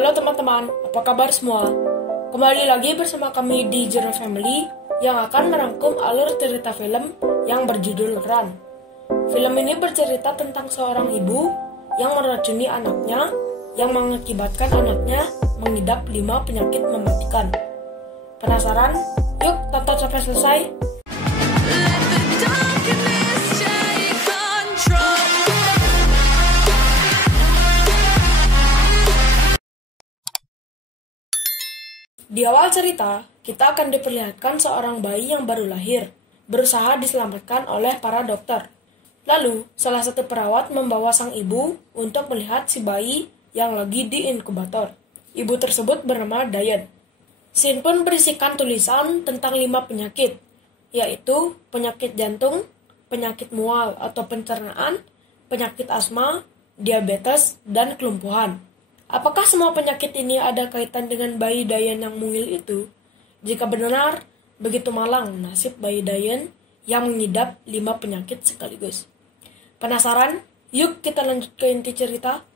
Halo teman-teman, apa kabar semua? Kembali lagi bersama kami di Journal Family yang akan merangkum alur cerita film yang berjudul Run. Film ini bercerita tentang seorang ibu yang meracuni anaknya yang mengakibatkan anaknya mengidap 5 penyakit mematikan. Penasaran? Yuk tonton sampai selesai. Di awal cerita, kita akan diperlihatkan seorang bayi yang baru lahir, berusaha diselamatkan oleh para dokter. Lalu, salah satu perawat membawa sang ibu untuk melihat si bayi yang lagi di inkubator. Ibu tersebut bernama Diane. Scene pun berisikan tulisan tentang 5 penyakit, yaitu penyakit jantung, penyakit mual atau pencernaan, penyakit asma, diabetes, dan kelumpuhan. Apakah semua penyakit ini ada kaitan dengan bayi Diane yang mungil itu? Jika benar, begitu malang nasib bayi Diane yang mengidap 5 penyakit sekaligus. Penasaran? Yuk kita lanjut ke inti cerita.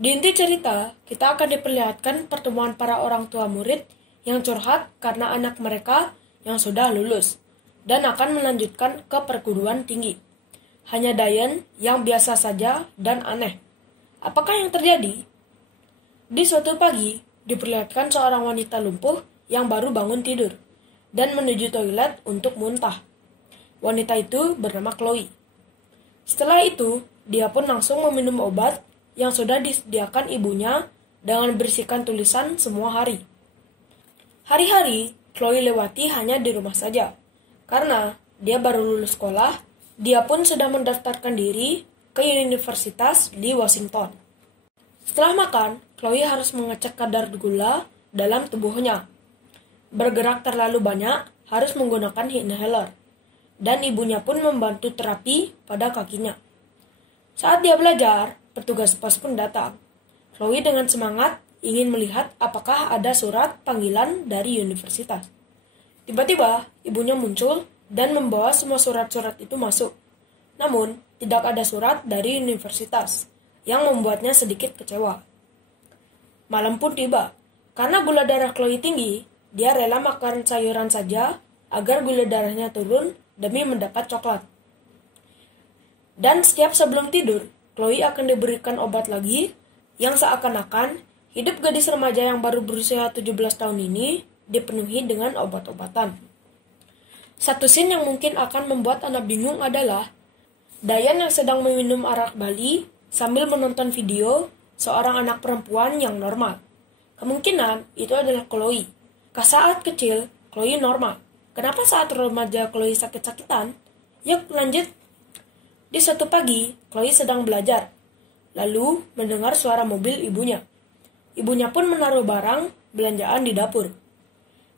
Di inti cerita, kita akan diperlihatkan pertemuan para orang tua murid yang curhat karena anak mereka yang sudah lulus dan akan melanjutkan ke perguruan tinggi. Hanya Diane yang biasa saja dan aneh. Apakah yang terjadi? Di suatu pagi, diperlihatkan seorang wanita lumpuh yang baru bangun tidur dan menuju toilet untuk muntah. Wanita itu bernama Chloe. Setelah itu, dia pun langsung meminum obat yang sudah disediakan ibunya dengan berisikan tulisan semua hari. Hari-hari, Chloe lewati hanya di rumah saja. Karena dia baru lulus sekolah, dia pun sudah mendaftarkan diri ke universitas di Washington. Setelah makan, Chloe harus mengecek kadar gula dalam tubuhnya. Bergerak terlalu banyak, harus menggunakan inhaler. Dan ibunya pun membantu terapi pada kakinya. Saat dia belajar, petugas pos pun datang. Chloe dengan semangat ingin melihat apakah ada surat panggilan dari universitas. Tiba-tiba, ibunya muncul dan membawa semua surat-surat itu masuk. Namun, tidak ada surat dari universitas, yang membuatnya sedikit kecewa. Malam pun tiba. Karena gula darah Chloe tinggi, dia rela makan sayuran saja agar gula darahnya turun demi mendapat coklat. Dan setiap sebelum tidur, Chloe akan diberikan obat lagi yang seakan-akan hidup gadis remaja yang baru berusia 17 tahun ini dipenuhi dengan obat-obatan. Satu scene yang mungkin akan membuat Anda bingung adalah Diane yang sedang meminum arak Bali sambil menonton video seorang anak perempuan yang normal. Kemungkinan itu adalah Chloe. Saat kecil, Chloe normal. Kenapa saat remaja Chloe sakit-sakitan? Yuk lanjut. Di suatu pagi, Chloe sedang belajar. Lalu mendengar suara mobil ibunya. Ibunya pun menaruh barang belanjaan di dapur.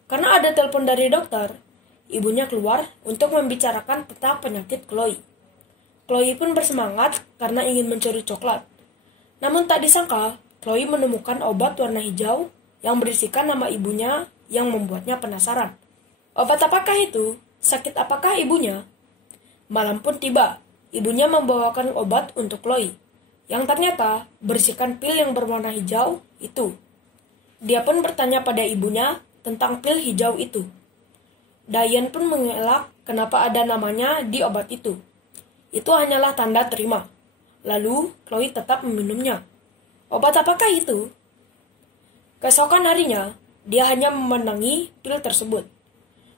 Karena ada telepon dari dokter, ibunya keluar untuk membicarakan tentang penyakit Chloe. Chloe pun bersemangat karena ingin mencuri coklat. Namun tak disangka, Chloe menemukan obat warna hijau yang berisikan nama ibunya yang membuatnya penasaran. Obat apakah itu? Sakit apakah ibunya? Malam pun tiba, ibunya membawakan obat untuk Chloe, yang ternyata berisikan pil yang berwarna hijau itu. Dia pun bertanya pada ibunya tentang pil hijau itu. Diane pun mengelak kenapa ada namanya di obat itu. Itu hanyalah tanda terima. Lalu, Chloe tetap meminumnya. Obat apakah itu? Keesokan harinya, dia hanya memenangi pil tersebut.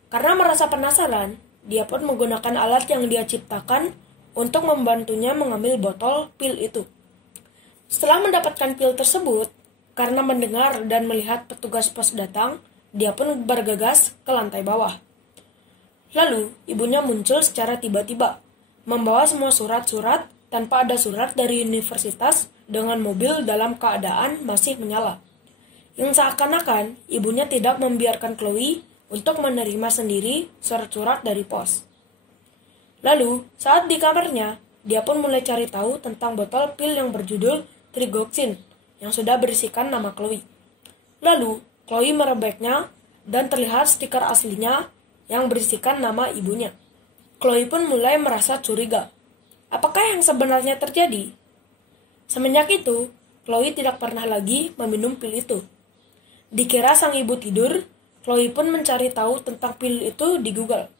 Karena merasa penasaran, dia pun menggunakan alat yang dia ciptakan untuk membantunya mengambil botol pil itu. Setelah mendapatkan pil tersebut, karena mendengar dan melihat petugas pos datang, dia pun bergegas ke lantai bawah. Lalu, ibunya muncul secara tiba-tiba, membawa semua surat-surat tanpa ada surat dari universitas dengan mobil dalam keadaan masih menyala. Yang seakan-akan ibunya tidak membiarkan Chloe untuk menerima sendiri surat-surat dari pos. Lalu, saat di kamarnya, dia pun mulai cari tahu tentang botol pil yang berjudul Trigoxin yang sudah berisikan nama Chloe. Lalu, Chloe merebeknya dan terlihat stiker aslinya yang berisikan nama ibunya. Chloe pun mulai merasa curiga. Apakah yang sebenarnya terjadi? Semenjak itu, Chloe tidak pernah lagi meminum pil itu. Dikira sang ibu tidur, Chloe pun mencari tahu tentang pil itu di Google.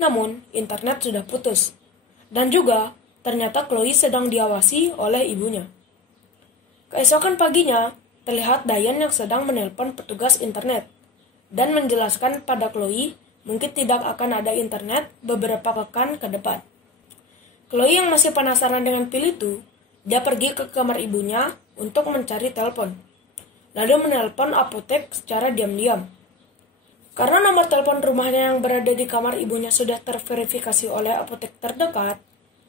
Namun, internet sudah putus. Dan juga, ternyata Chloe sedang diawasi oleh ibunya. Keesokan paginya, terlihat Diane yang sedang menelpon petugas internet dan menjelaskan pada Chloe mungkin tidak akan ada internet beberapa pekan ke depan. Chloe yang masih penasaran dengan pil itu, dia pergi ke kamar ibunya untuk mencari telepon, lalu menelpon apotek secara diam-diam. Karena nomor telepon rumahnya yang berada di kamar ibunya sudah terverifikasi oleh apotek terdekat,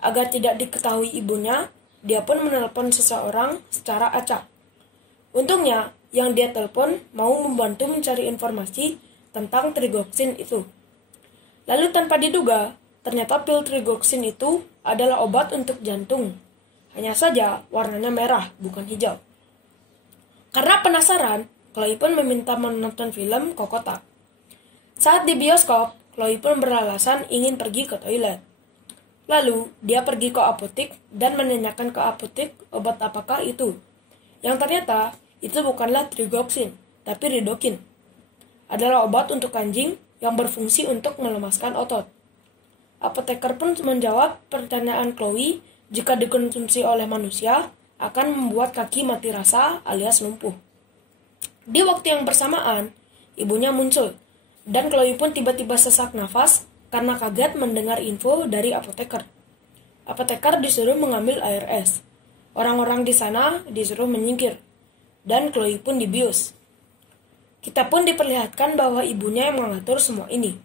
agar tidak diketahui ibunya, dia pun menelpon seseorang secara acak. Untungnya, yang dia telepon mau membantu mencari informasi tentang trigoxin itu. Lalu tanpa diduga, ternyata pil trigoxin itu adalah obat untuk jantung. Hanya saja warnanya merah, bukan hijau. Karena penasaran, Chloe pun meminta menonton film Kokota. Saat di bioskop, Chloe pun beralasan ingin pergi ke toilet. Lalu, dia pergi ke apotek dan menanyakan ke apotek obat apakah itu. Yang ternyata, itu bukanlah trigoxin, tapi Ridokin. Adalah obat untuk anjing yang berfungsi untuk melemaskan otot. Apoteker pun menjawab pertanyaan Chloe, jika dikonsumsi oleh manusia, akan membuat kaki mati rasa alias lumpuh. Di waktu yang bersamaan, ibunya muncul, dan Chloe pun tiba-tiba sesak nafas karena kaget mendengar info dari apoteker. Apoteker disuruh mengambil air es. Orang-orang di sana disuruh menyingkir, dan Chloe pun dibius. Kita pun diperlihatkan bahwa ibunya yang mengatur semua ini.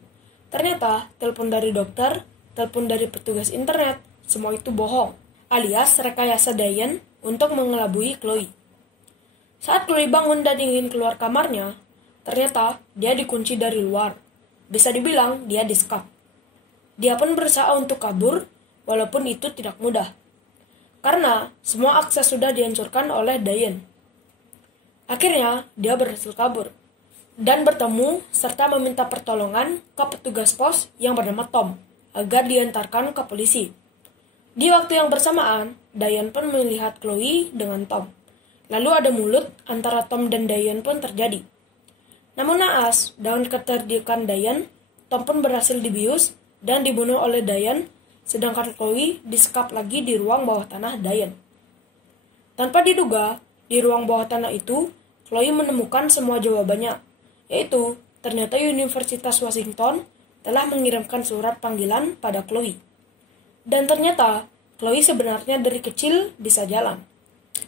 Ternyata, telepon dari dokter, telepon dari petugas internet, semua itu bohong, alias rekayasa Diane untuk mengelabui Chloe. Saat Chloe bangun dan ingin keluar kamarnya, ternyata dia dikunci dari luar. Bisa dibilang dia disekap. Dia pun berusaha untuk kabur, walaupun itu tidak mudah. Karena semua akses sudah dihancurkan oleh Diane. Akhirnya, dia berhasil kabur dan bertemu serta meminta pertolongan ke petugas pos yang bernama Tom agar diantarkan ke polisi. Di waktu yang bersamaan, Diane pun melihat Chloe dengan Tom. Lalu ada mulut antara Tom dan Diane pun terjadi. Namun naas, dengan keterdikan Diane, Tom pun berhasil dibius dan dibunuh oleh Diane, sedangkan Chloe disekap lagi di ruang bawah tanah Diane. Tanpa diduga, di ruang bawah tanah itu, Chloe menemukan semua jawabannya, yaitu ternyata Universitas Washington telah mengirimkan surat panggilan pada Chloe. Dan ternyata, Chloe sebenarnya dari kecil bisa jalan,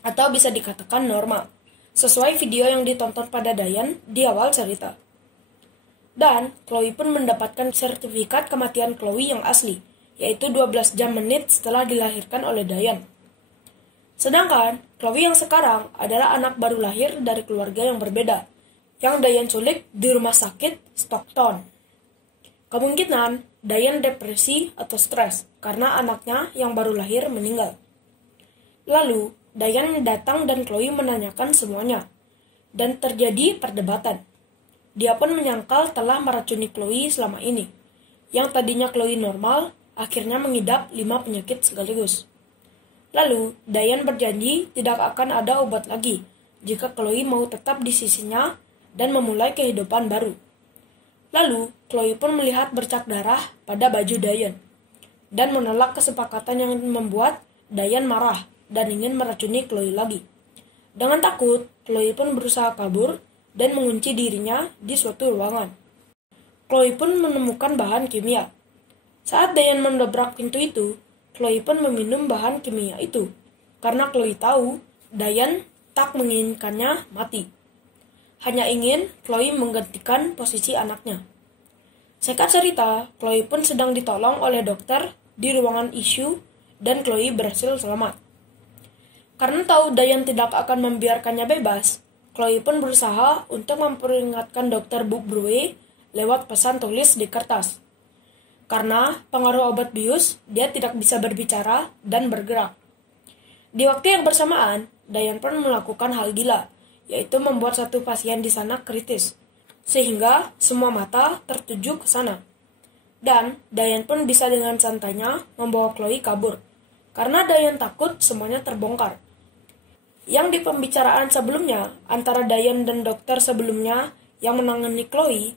atau bisa dikatakan normal, sesuai video yang ditonton pada Diane di awal cerita. Dan, Chloe pun mendapatkan sertifikat kematian Chloe yang asli, yaitu 12 jam menit setelah dilahirkan oleh Diane. Sedangkan, Chloe yang sekarang adalah anak baru lahir dari keluarga yang berbeda, yang Diane culik di rumah sakit Stockton. Kemungkinan, Diane depresi atau stres karena anaknya yang baru lahir meninggal. Lalu, Diane datang dan Chloe menanyakan semuanya, dan terjadi perdebatan. Dia pun menyangkal telah meracuni Chloe selama ini. Yang tadinya Chloe normal, akhirnya mengidap 5 penyakit sekaligus. Lalu, Diane berjanji tidak akan ada obat lagi jika Chloe mau tetap di sisinya dan memulai kehidupan baru. Lalu, Chloe pun melihat bercak darah pada baju Diane dan menolak kesepakatan yang membuat Diane marah dan ingin meracuni Chloe lagi. Dengan takut, Chloe pun berusaha kabur dan mengunci dirinya di suatu ruangan. Chloe pun menemukan bahan kimia. Saat Diane mendobrak pintu itu, Chloe pun meminum bahan kimia itu, karena Chloe tahu Diane tak menginginkannya mati. Hanya ingin Chloe menggantikan posisi anaknya. Singkat cerita, Chloe pun sedang ditolong oleh dokter di ruangan ICU dan Chloe berhasil selamat. Karena tahu Diane tidak akan membiarkannya bebas, Chloe pun berusaha untuk memperingatkan dokter Bugbroe lewat pesan tulis di kertas. Karena pengaruh obat bius, dia tidak bisa berbicara dan bergerak. Di waktu yang bersamaan, Diane pun melakukan hal gila, yaitu membuat satu pasien di sana kritis, sehingga semua mata tertuju ke sana. Dan Diane pun bisa dengan santainya membawa Chloe kabur, karena Diane takut semuanya terbongkar. Yang di pembicaraan sebelumnya antara Diane dan dokter sebelumnya yang menangani Chloe,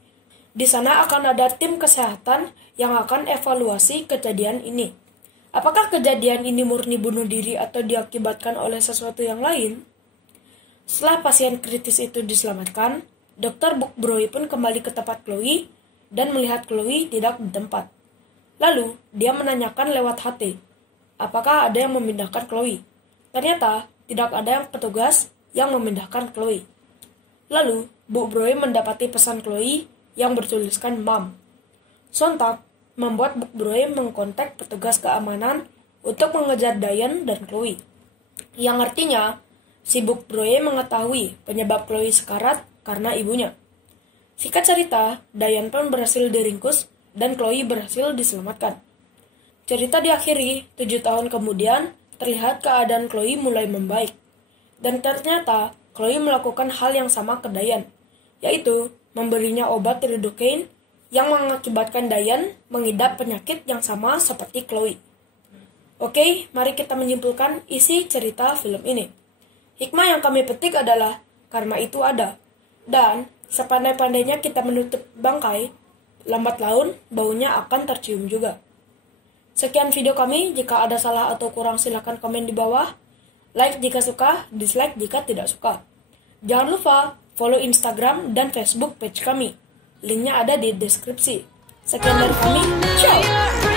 di sana akan ada tim kesehatan yang akan evaluasi kejadian ini. Apakah kejadian ini murni bunuh diri atau diakibatkan oleh sesuatu yang lain? Setelah pasien kritis itu diselamatkan, Dr. Bookbroy pun kembali ke tempat Chloe dan melihat Chloe tidak di tempat. Lalu, dia menanyakan lewat HT, apakah ada yang memindahkan Chloe? Ternyata, tidak ada yang petugas yang memindahkan Chloe. Lalu, Bookbroy mendapati pesan Chloe yang bertuliskan Mom. Sontak, membuat Bookbroy mengkontak petugas keamanan untuk mengejar Diane dan Chloe. Yang artinya, si Bookbroy mengetahui penyebab Chloe sekarat karena ibunya. Singkat cerita, Diane pun berhasil diringkus dan Chloe berhasil diselamatkan. Cerita diakhiri 7 tahun kemudian, terlihat keadaan Chloe mulai membaik. Dan ternyata, Chloe melakukan hal yang sama ke Diane, yaitu memberinya obat lidocaine yang mengakibatkan Diane mengidap penyakit yang sama seperti Chloe. Oke, mari kita menyimpulkan isi cerita film ini. Hikmah yang kami petik adalah, karma itu ada. Dan, sepandai-pandainya kita menutup bangkai, lambat laun baunya akan tercium juga. Sekian video kami, jika ada salah atau kurang silakan komen di bawah. Like jika suka, dislike jika tidak suka. Jangan lupa follow Instagram dan Facebook page kami. Linknya ada di deskripsi. Sekian dari kami, ciao!